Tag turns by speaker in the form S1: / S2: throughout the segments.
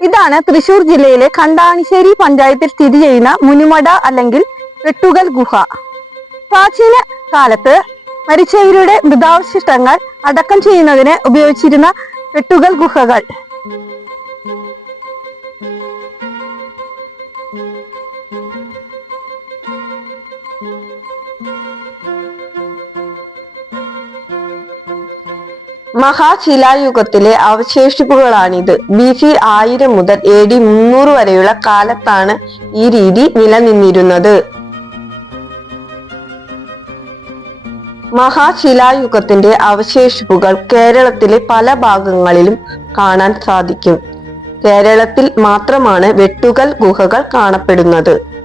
S1: ഇതാണ് തൃശൂർ ജില്ലയിലെ കണ്ടാണിശ്ശേരി പഞ്ചായത്തിൽ സ്ഥിതി ചെയ്യുന്ന മുനിമട അല്ലെങ്കിൽ വെട്ടുകൽ ഗുഹ. പ്രാചീന കാലത്ത് മരിച്ചവരുടെ മൃതാവശിഷ്ടങ്ങൾ അടക്കം ചെയ്യുന്നതിന് ഉപയോഗിച്ചിരുന്ന വെട്ടുകൽ ഗുഹകൾ.
S2: മഹാശിലായുഗത്തിലെ അവശേഷിപ്പുകളാണിത്. ബി സി ആയിരം മുതൽ എ ഡി മുന്നൂറ് വരെയുള്ള കാലത്താണ് ഈ രീതി നിലനിന്നിരുന്നത്. മഹാശിലായുഗത്തിന്റെ അവശേഷിപ്പുകൾ കേരളത്തിലെ പല ഭാഗങ്ങളിലും കാണാൻ സാധിക്കും. കേരളത്തിൽ മാത്രമാണ് വെട്ടുകൽ ഗുഹകൾ കാണപ്പെടുന്നത്.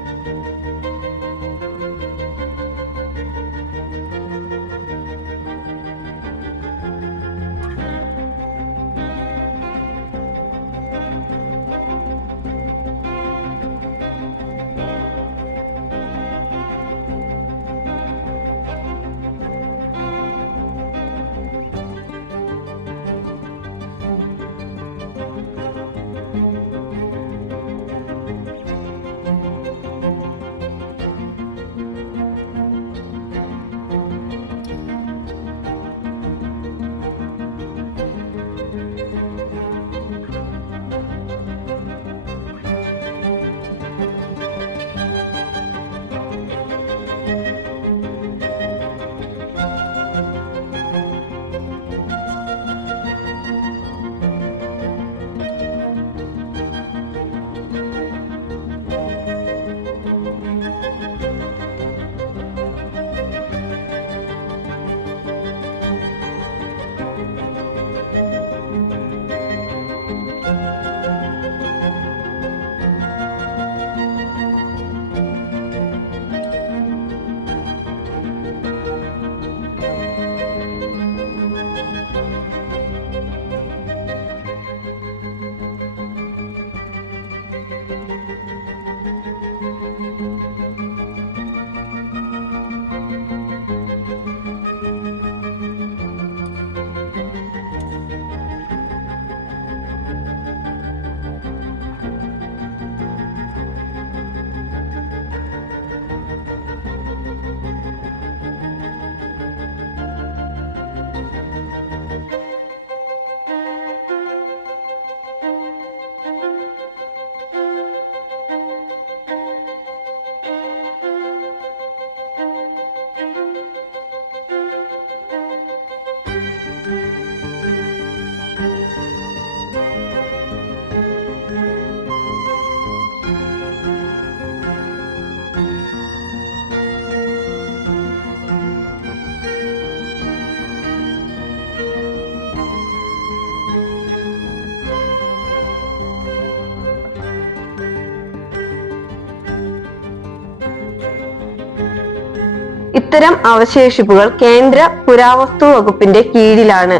S2: ഇത്തരം അവശേഷിപ്പുകൾ കേന്ദ്ര പുരാവസ്തു വകുപ്പിന്റെ കീഴിലാണ്.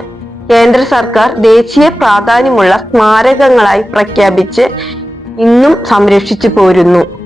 S2: കേന്ദ്ര സർക്കാർ ദേശീയ പ്രാധാന്യമുള്ള സ്മാരകങ്ങളായി പ്രഖ്യാപിച്ച് ഇന്നും സംരക്ഷിച്ചു പോരുന്നു.